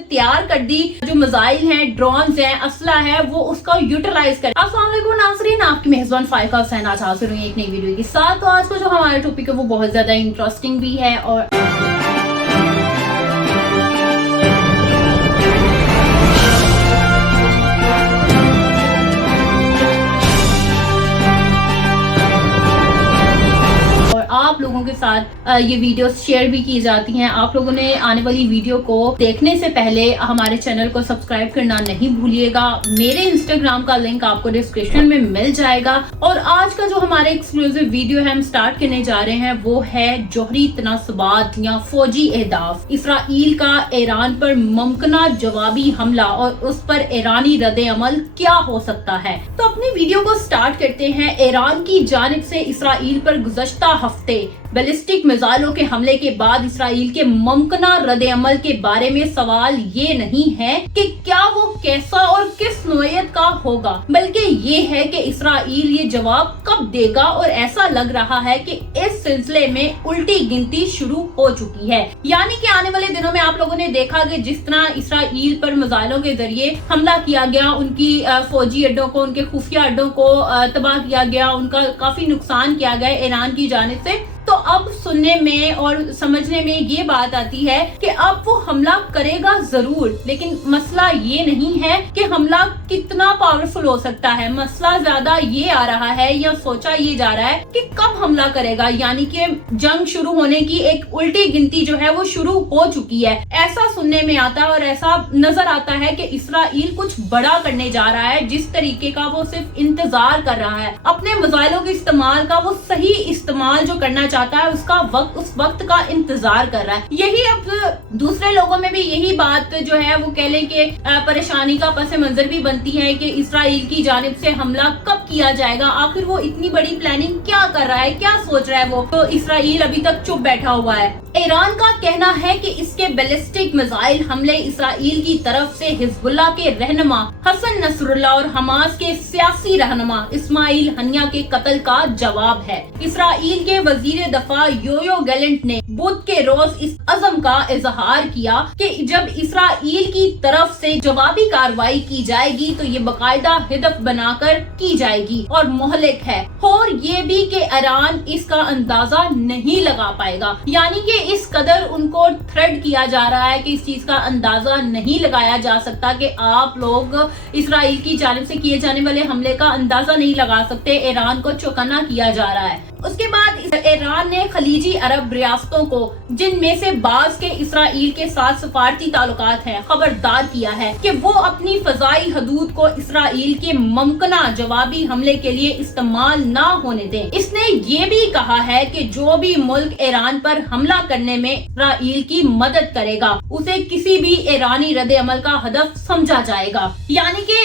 तैयार कर दी, जो मिसाइल हैं, ड्रोन्स हैं, असला है, वो उसका यूटिलाइज कर। अस्सलाम वालेकुम नाज़रीन, आपकी मेहज़बान फाइका हुसैन आज हाजिर हुई एक नई वीडियो के साथ। तो आज का जो हमारा टॉपिक है वो बहुत ज्यादा इंटरेस्टिंग भी है और आप लोगों के साथ ये वीडियोस शेयर भी की जाती हैं। आप लोगों ने आने वाली वीडियो को देखने से पहले हमारे चैनल को सब्सक्राइब करना नहीं भूलिएगा। मेरे इंस्टाग्राम का लिंक आपको डिस्क्रिप्शन में मिल जाएगा। और आज का जो हमारा एक्सक्लूसिव वीडियो है हम स्टार्ट करने जा रहे हैं वो है जोहरी तनासबात या फौजी अहदाफ, इसराइल का ईरान पर मुमकिना जवाबी हमला और उस पर ईरानी रद्द अमल क्या हो सकता है। तो अपनी वीडियो को स्टार्ट करते हैं। ईरान की जानिब से इसराइल पर गुज़श्ता हफ्ते बैलिस्टिक मिसाइलों के हमले के बाद इसराइल के मुमकिना रद्द अमल के बारे में सवाल ये नहीं है कि क्या वो कैसा और किस नौयत का होगा, बल्कि ये है कि इसराइल ये जवाब कब देगा। और ऐसा लग रहा है कि इस सिलसिले में उल्टी गिनती शुरू हो चुकी है। यानी कि आने वाले दिनों में आप लोगों ने देखा कि जिस तरह इसराइल पर मिसाइलों के जरिए हमला किया गया, उनकी फौजी अड्डों को, उनके खुफिया अड्डों को तबाह किया गया, उनका काफी नुकसान किया गया ईरान की जानिब से। तो अब सुनने में और समझने में ये बात आती है कि अब वो हमला करेगा जरूर, लेकिन मसला ये नहीं है कि हमला कितना पावरफुल हो सकता है। मसला ज्यादा ये आ रहा है या सोचा ये जा रहा है कि कब हमला करेगा। यानी कि जंग शुरू होने की एक उल्टी गिनती जो है वो शुरू हो चुकी है। ऐसा सुनने में आता है और ऐसा नजर आता है कि इसराइल कुछ बड़ा करने जा रहा है। जिस तरीके का वो सिर्फ इंतजार कर रहा है, अपने मिसाइलों के इस्तेमाल का वो सही इस्तेमाल जो करना चाहता है उसका उस वक्त का इंतजार कर रहा है। यही अब दूसरे लोगों में भी यही बात जो है वो कह लें कि परेशानी का पस मंजर भी बनती है कि इसराइल की जानिब से हमला कब किया जाएगा। आखिर वो इतनी बड़ी प्लानिंग क्या कर रहा है, क्या सोच रहा है वो। तो इसराइल अभी तक चुप बैठा हुआ है। ईरान का कहना है कि इसके बैलिस्टिक मिसाइल हमले इसराइल की तरफ से हिजबुल्लाह के रहनुमा हसन नसरुल्लाह और हमास के सियासी रहनुमा इस्माइल हनिया के कत्ल का जवाब है। इसराइल के वजीर दफा योयो गैलेंट ने बुध के रोज इस अज़म का इजहार किया कि जब इसराइल की तरफ से जवाबी कार्रवाई की जाएगी तो ये बाकायदा हिदफ बनाकर की जाएगी और मुहलिक है। और ये भी कि ईरान इसका अंदाजा नहीं लगा पाएगा। यानी कि इस कदर उनको थ्रेड किया जा रहा है कि इस चीज का अंदाजा नहीं लगाया जा सकता कि आप लोग इसराइल की जानिब से किए जाने वाले हमले का अंदाजा नहीं लगा सकते। ईरान को चौकन्ना किया जा रहा है। उसके बाद ईरान ने खलीजी अरब रियासतों को, जिनमें से बाज के इसराइल के साथ सफारती ताल्लुकात हैं, खबरदार किया है कि वो अपनी फजाई हदूद को इसराइल के मुमकिना जवाबी हमले के लिए इस्तेमाल ना होने दें। इसने ये भी कहा है कि जो भी मुल्क ईरान पर हमला करने में इसराइल की मदद करेगा उसे किसी भी ईरानी रद्द अमल का हदफ समझा जाएगा। यानी कि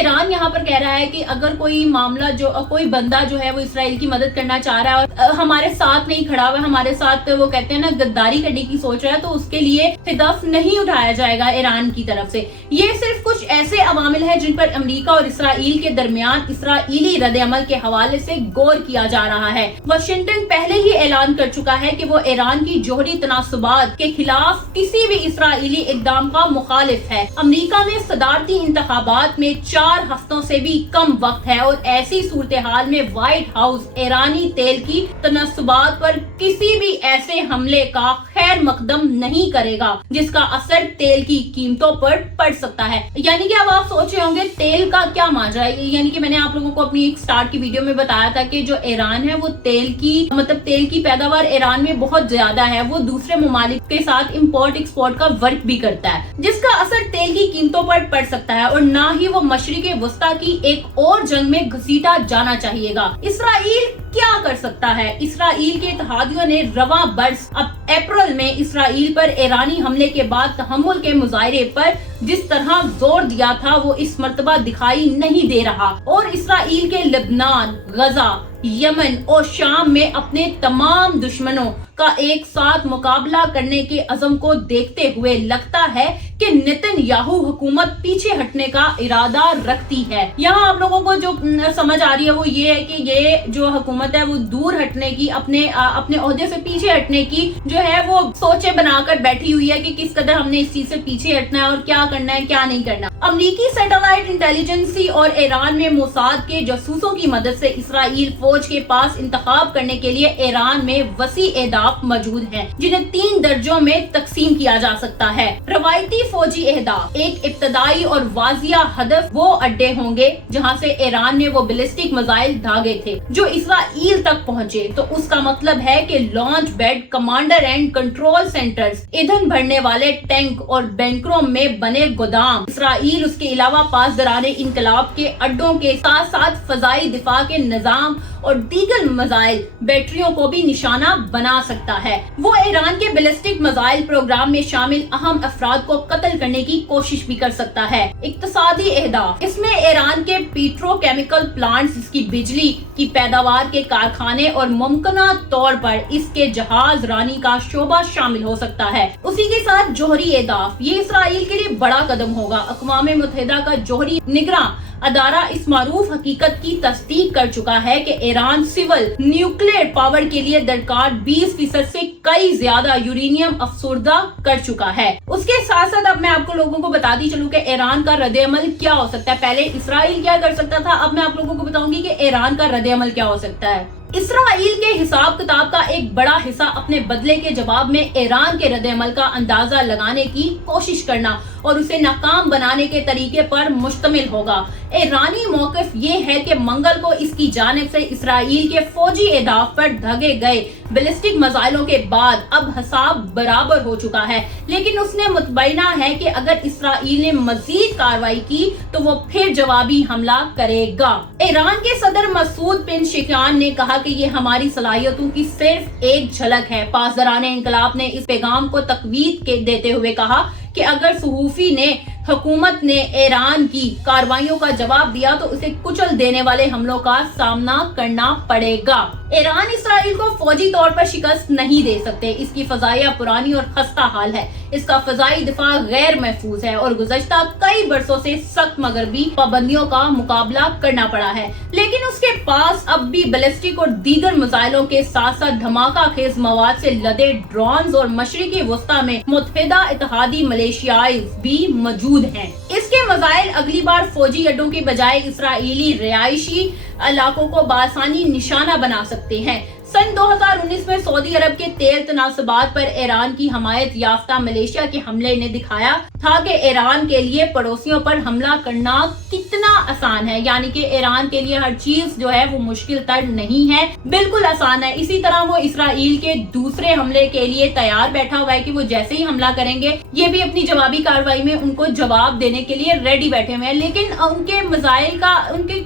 ईरान यहाँ पर कह रहा है कि अगर कोई मामला कोई बंदा जो है वो इसराइल की मदद करना चाह रहा है और हमारे साथ नहीं खड़ा हुआ, हमारे साथ वो कहते हैं ना गद्दारी करने की सोच रहा है, तो उसके लिए हिदफ नहीं उठाया जाएगा ईरान की तरफ से। ये सिर्फ कुछ ऐसे अवामिल है जिन पर अमेरिका और इसराइल के दरमियान इसराइली रद्द अमल के हवाले से गौर किया जा रहा है। वाशिंगटन पहले ही ऐलान कर चुका है कि वो ईरान की जोहरी तनासबात के खिलाफ किसी भी इसराइली इकदाम का मुखालिफ है। अमेरिका में सदारती इंतखाबात में 4 हफ्तों से भी कम वक्त है और ऐसी सूरत हाल में व्हाइट हाउस ईरानी तेल की तनस्सुबात पर किसी भी ऐसे हमले का खैर मकदम नहीं करेगा जिसका असर तेल की कीमतों पर पड़ सकता है। यानी कि अब आप सोच रहे होंगे तेल का क्या माजरा है। यानी कि मैंने आप लोगों को अपनी एक स्टार्ट की वीडियो में बताया था कि जो ईरान है वो तेल की पैदावार ईरान में बहुत ज्यादा है। वो दूसरे ममालिक के साथ इंपोर्ट एक्सपोर्ट का वर्क भी करता है, जिसका असर तेल की कीमतों पर पड़ सकता है और ना ही वो मशरिक़े वस्ता की एक और जंग में घसीटा जाना चाहिएगा। इसराइल क्या कर सकता है? इसराइल के इत्तेहादियों ने रवां बरस अब अप्रैल में इसराइल पर ईरानी हमले के बाद तहम्मुल के मुजाहरे पर जिस तरह जोर दिया था वो इस मर्तबा दिखाई नहीं दे रहा और इसराइल के लेबनान, गजा, यमन और शाम में अपने तमाम दुश्मनों का एक साथ मुकाबला करने के अज़म को देखते हुए लगता है कि नेतन्याहू हुकूमत पीछे हटने का इरादा रखती है। यहाँ आप लोगों को जो समझ आ रही है वो ये है कि ये जो हुकूमत है वो दूर हटने की, अपने ओहदे से पीछे हटने की जो है वो सोचे बनाकर बैठी हुई है कि किस कदर हमने इस चीज से पीछे हटना है और क्या करना है क्या नहीं करना। अमरीकी सैटेलाइट इंटेलिजेंसी और ईरान में मोसाद के जासूसों की मदद से इसराइल फौज के पास इंतखाब करने के लिए ईरान में वसी अहदाफ मौजूद हैं, जिन्हें 3 दर्जों में तकसीम किया जा सकता है। रवायती फौजी अहदाफ, एक इब्तदाई और वाजिया हदफ वो अड्डे होंगे जहां से ईरान ने वो बैलिस्टिक मिसाइल दागे थे जो इसराइल तक पहुंचे। तो उसका मतलब है कि launch bed, commander and control centres, ईंधन भरने वाले टैंक और बैंकरों में बने गोदाम, इसराइल उसके अलावा पासदाराने इनकलाब के अड्डों के साथ साथ फजाई दिफा के निजाम और दीगर मिसाइल बैटरियों को भी निशाना बना सकता है। वो ईरान के बैलिस्टिक मिसाइल प्रोग्राम में शामिल अहम अफराद को कत्ल करने की कोशिश भी कर सकता है। इक्तसादी अहदाफ, इसमें ईरान के पेट्रोकेमिकल प्लांट्स, इसकी बिजली की पैदावार के कारखाने और मुमकिना तौर पर इसके जहाज रानी का शोबा शामिल हो सकता है। उसी के साथ जोहरी अहदाफ, ये इसराइल के लिए बड़ा कदम होगा। अक़वाम मुत्तहिदा का जोहरी निगरां अदारा इस मारूफ हकीकत की तस्दीक कर चुका है कि ईरान सिविल न्यूक्लियर पावर के लिए दरकार 20% से कई ज्यादा यूरेनियम अफसुर्दा कर चुका है। उसके साथ साथ अब मैं आपको लोगों को बताती चलूं कि ईरान का रद्द-ए-अमल क्या हो सकता है। पहले इसराइल क्या कर सकता था, अब मैं आप लोगों को बताऊंगी कि ईरान का रद्द-ए-अमल क्या हो सकता है। इसराइल के हिसाब किताब का एक बड़ा हिस्सा अपने बदले के जवाब में ईरान के रद्द-ए-अमल का अंदाजा लगाने की कोशिश करना और उसे नाकाम बनाने के तरीके पर मुश्तमिल होगा। ईरानी मौक़िफ़ ये है कि मंगल को इसकी जानिब से इसराइल के फौजी अहदाफ पर दागे गए बैलिस्टिक मिसाइलों के बाद अब हिसाब बराबर हो चुका है, लेकिन उसने मुतबैना है कि अगर इसराइल ने मजीद कार्रवाई की तो वो फिर जवाबी हमला करेगा। ईरान के सदर मसूद पेज़ेश्कियान ने कहा कि ये हमारी सलाहियतों की सिर्फ एक झलक है। पासदाराने इंकलाब ने इस पैगाम को तकवीद के देते हुए कहा कि अगर सुहूफी ने हुकूमत ने ईरान की कार्रवाइयों का जवाब दिया तो उसे कुचल देने वाले हमलों का सामना करना पड़ेगा। ईरान इसराइल को फौजी तौर पर शिकस्त नहीं दे सकते। इसकी फजाइया पुरानी और खस्ता हाल है। इसका फजाई दिफा गैर महफूज है और गुज़श्ता कई बरसों से सख्त मगरबी पाबंदियों का मुकाबला करना पड़ा है, लेकिन उसके पास अब भी बैलिस्टिक और दीगर मिसाइलों के साथ साथ धमाका खेज मवाद से लदे ड्रोन्स और मशरिकी वस्ता में मुत्तहिदा इत्तेहादी मलेशियाई भी मौजूद हैं। इसके मिसाइल अगली बार फौजी अड्डों के बजाय इसराइली रिहायशी इलाकों को बासानी निशाना बना सकते हैं। सन 2019 में सऊदी अरब के तेल तनासबात पर ईरान की हमायत याफ्ता मलेशिया के हमले ने दिखाया था कि ईरान के लिए पड़ोसियों पर हमला करना कितना आसान है, यानी कि ईरान के लिए हर चीज जो है वो मुश्किल तर नहीं है, बिल्कुल आसान है। इसी तरह वो इसराइल के दूसरे हमले के लिए तैयार बैठा हुआ है कि वो जैसे ही हमला करेंगे ये भी अपनी जवाबी कार्रवाई में उनको जवाब देने के लिए रेडी बैठे हुए हैं। लेकिन उनके मिसाइल का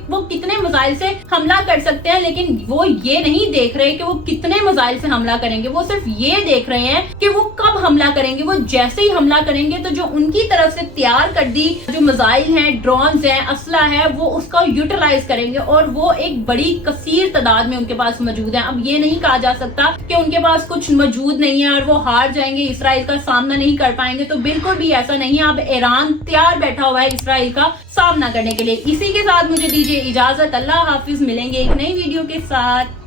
वो कितने मिसाइल से हमला कर सकते हैं, लेकिन वो ये नहीं देख रहे कि वो कितने मिसाइल से हमला करेंगे। वो सिर्फ ये देख रहे हैं कि वो कब हमला करेंगे। वो जैसे ही हमला करेंगे तो जो उनकी तरफ से तैयार कर दी जो मिसाइल हैं, ड्रोन्स हैं, असला है, वो उसका यूटिलाइज करेंगे और वो एक बड़ी कसीर तादाद में उनके पास मौजूद है। अब ये नहीं कहा जा सकता कि उनके पास कुछ मौजूद नहीं है और वो हार जाएंगे, इसराइल का सामना नहीं कर पाएंगे, तो बिल्कुल भी ऐसा नहीं है। अब ईरान तैयार बैठा हुआ है इसराइल का सामना करने के लिए। इसी के साथ मुझे दीजिए इजाजत। अल्लाह हाफिज, मिलेंगे एक नई वीडियो के साथ।